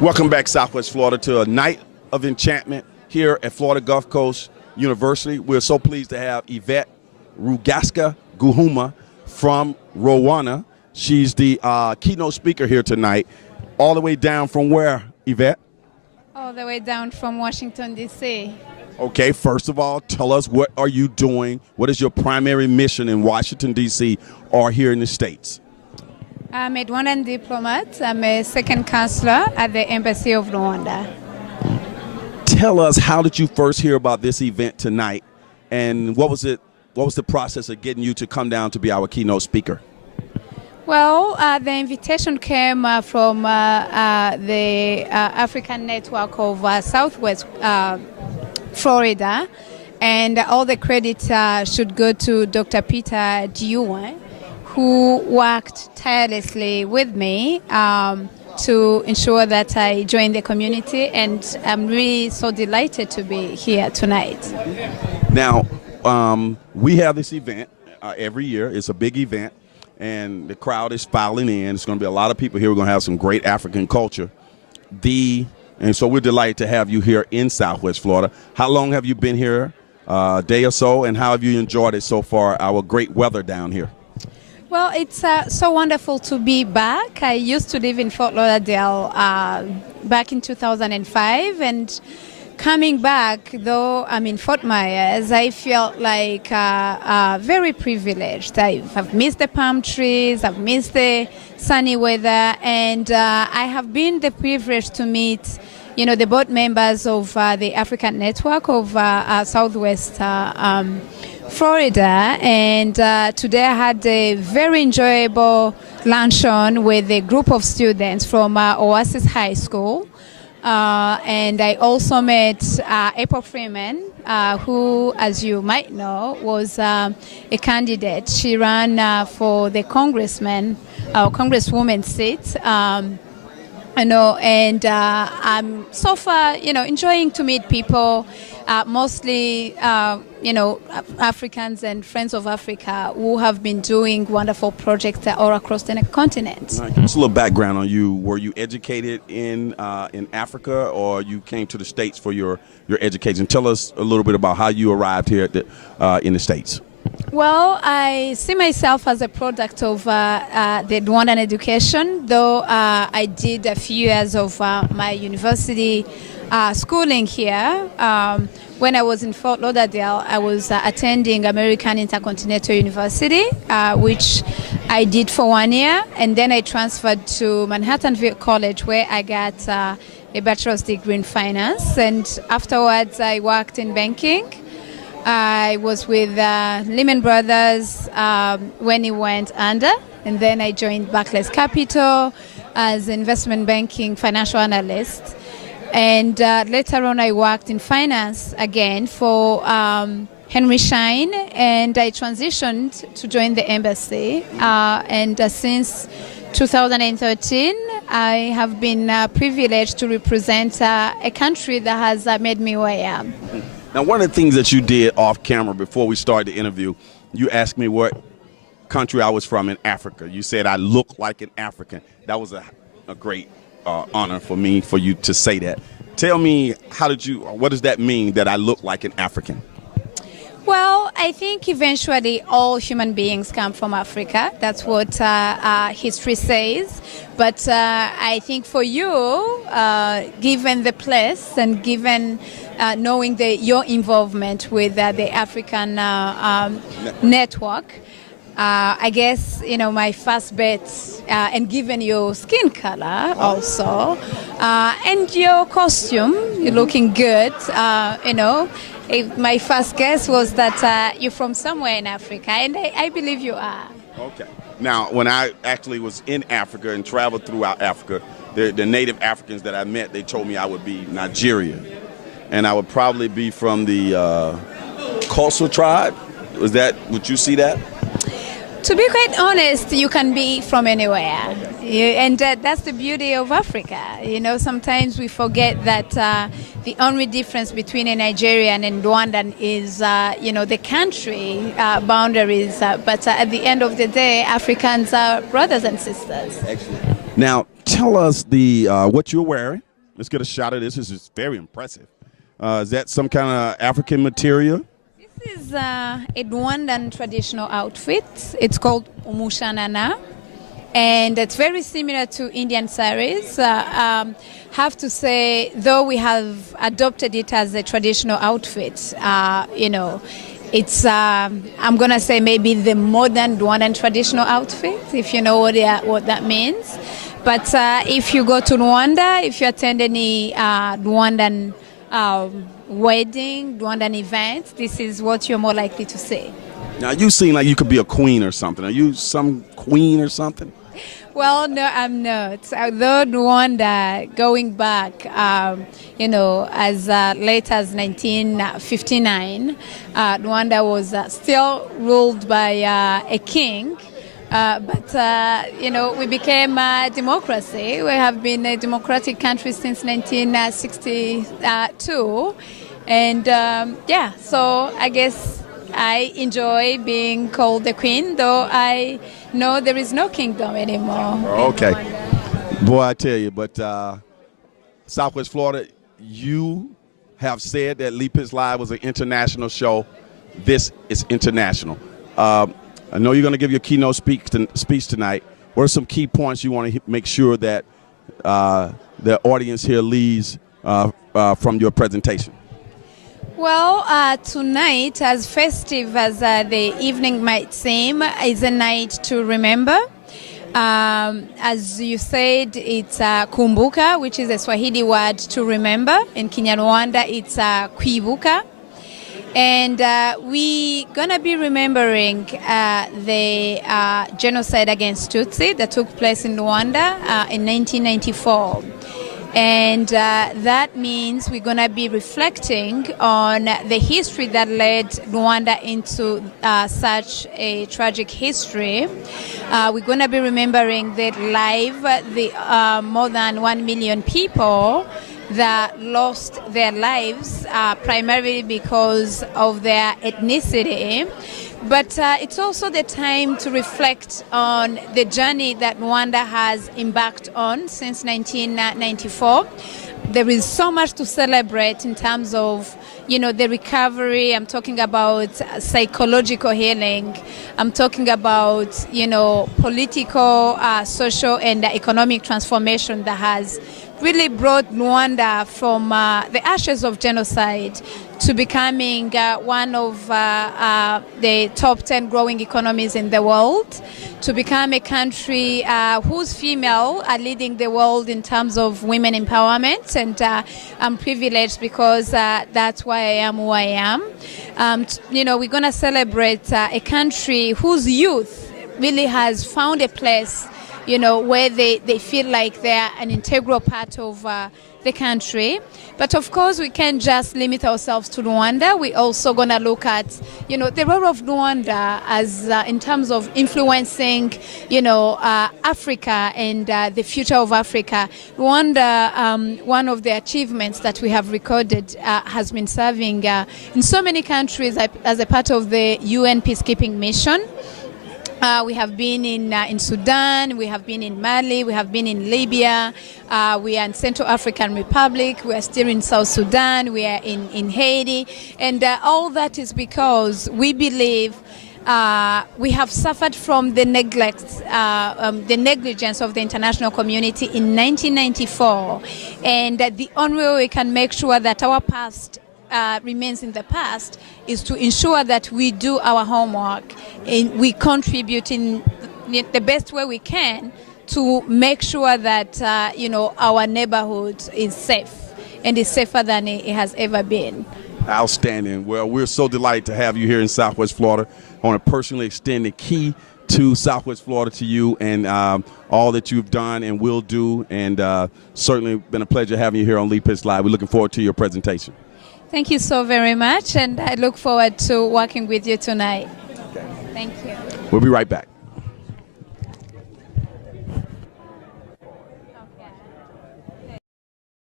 Welcome back, Southwest Florida, to a night of enchantment here at Florida Gulf Coast University. We're so pleased to have Yvette Rugaska Guhuma from Rwanda. She's the keynote speaker here tonight, all the way down from where, Yvette? All the way down from Washington, D.C. Okay, first of all, tell us, what are you doing? What is your primary mission in Washington, D.C. or here in the States? I'm a Rwandan diplomat. I'm a second counselor at the Embassy of Rwanda. Tell us, how did you first hear about this event tonight, and what was the process of getting you to come down to be our keynote speaker? Well, the invitation came from the African Network of Southwest Florida, and all the credit should go to Dr. Peter Diuwen, who worked tirelessly with me to ensure that I joined the community, and I'm really so delighted to be here tonight. Now, we have this event every year. It's a big event, and the crowd is filing in. It's going to be a lot of people here. We're going to have some great African culture. And so we're delighted to have you here in Southwest Florida. How long have you been here? A day or so, and how have you enjoyed it so far, our great weather down here? Well, it's so wonderful to be back. I used to live in Fort Lauderdale back in 2005, and coming back, though I'm in Fort Myers, I felt like very privileged. I've missed the palm trees, I've missed the sunny weather, and I have been the privilege to meet, the board members of the African Network of Southwest Florida, and today I had a very enjoyable luncheon with a group of students from Oasis High School. And I also met April Freeman, who, as you might know, was a candidate. She ran for the congresswoman seat. And I'm so far, enjoying to meet people, mostly, Africans and Friends of Africa who have been doing wonderful projects all across the continent. Give us a little background on you. Were you educated in Africa, or you came to the States for your education? Tell us a little bit about how you arrived here in the States. Well, I see myself as a product of the Rwandan education, though I did a few years of my university schooling here. When I was in Fort Lauderdale, I was attending American Intercontinental University, which I did for 1 year, and then I transferred to Manhattanville College, where I got a bachelor's degree in finance, and afterwards I worked in banking. I was with Lehman Brothers when it went under, and then I joined Barclays Capital as investment banking financial analyst. And later on, I worked in finance again for Henry Schein, and I transitioned to join the embassy. And since 2013, I have been privileged to represent a country that has made me who I am. Now, one of the things that you did off camera before we started the interview, you asked me what country I was from in Africa. You said I look like an African. That was a great honor for me, for you to say that. Tell me, what does that mean, that I look like an African? Well, I think eventually all human beings come from Africa. That's what history says. But I think for you, given the place and given knowing your involvement with the African network, I guess, my first bet, and given your skin color also, and your costume, you're looking good, my first guess was that you're from somewhere in Africa, and I believe you are. Okay. Now, when I actually was in Africa and traveled throughout Africa, the native Africans that I met, they told me I would be Nigerian, and I would probably be from the Kosa tribe. Would you see that? To be quite honest, you can be from anywhere, and that's the beauty of Africa. Sometimes we forget that the only difference between a Nigerian and Rwandan is, the country boundaries. But at the end of the day, Africans are brothers and sisters. Excellent. Now, tell us the what you're wearing. Let's get a shot of this. This is very impressive. Is that some kind of African material? This is a Rwandan traditional outfit. It's called umushanana, and it's very similar to Indian saris. Have to say, though we have adopted it as a traditional outfit, it's I'm gonna say maybe the modern Rwandan traditional outfit, if you know what that means. But if you go to Rwanda, if you attend any Rwandan wedding, Rwandan event, this is what you're more likely to see. Now, you seem like you could be a queen or something. Are you some queen or something? Well, no, I'm not. Although Rwanda, going back, as late as 1959, Rwanda was still ruled by a king. But we became a democracy. We have been a democratic country since 1962. And so I guess I enjoy being called the queen, though I know there is no kingdom anymore. Okay. Boy, I tell you, but Southwest Florida, you have said that Lee Pitts Live was an international show. This is international. I know you're going to give your keynote speech tonight. What are some key points you want to make sure that the audience here leaves from your presentation? Well, tonight, as festive as the evening might seem, is a night to remember. As you said, it's kumbuka, which is a Swahili word to remember. In Kinyarwanda, it's kwibuka. And we're going to be remembering the genocide against Tutsi that took place in Rwanda in 1994. And that means we're going to be reflecting on the history that led Rwanda into such a tragic history. We're going to be remembering the more than 1 million people that lost their lives primarily because of their ethnicity. But it's also the time to reflect on the journey that Rwanda has embarked on since 1994. There is so much to celebrate in terms of, the recovery. I'm talking about psychological healing. I'm talking about, political, social, and economic transformation that has really brought Rwanda from the ashes of genocide to becoming one of the top 10 growing economies in the world, to become a country whose female are leading the world in terms of women empowerment. And I'm privileged because that's why I am who I am. We're going to celebrate a country whose youth really has found a place where they feel like they're an integral part of the country. But of course, we can't just limit ourselves to Rwanda. We're also going to look at, the role of Rwanda as in terms of influencing, Africa and the future of Africa. Rwanda, one of the achievements that we have recorded has been serving in so many countries as a part of the UN peacekeeping mission. We have been in Sudan, we have been in Mali, we have been in Libya, we are in Central African Republic, we are still in South Sudan, we are in Haiti, and all that is because we believe we have suffered from the negligence of the international community in 1994, and the only way we can make sure that our past remains in the past is to ensure that we do our homework and we contribute in the best way we can to make sure that our neighborhood is safe and is safer than it has ever been. Outstanding. Well, we're so delighted to have you here in Southwest Florida. I want to personally extend the key to Southwest Florida to you and all that you've done and will do, and certainly been a pleasure having you here on Lee Pitts Live. We're looking forward to your presentation. Thank you so very much, and I look forward to working with you tonight. Okay. Thank you. We'll be right back.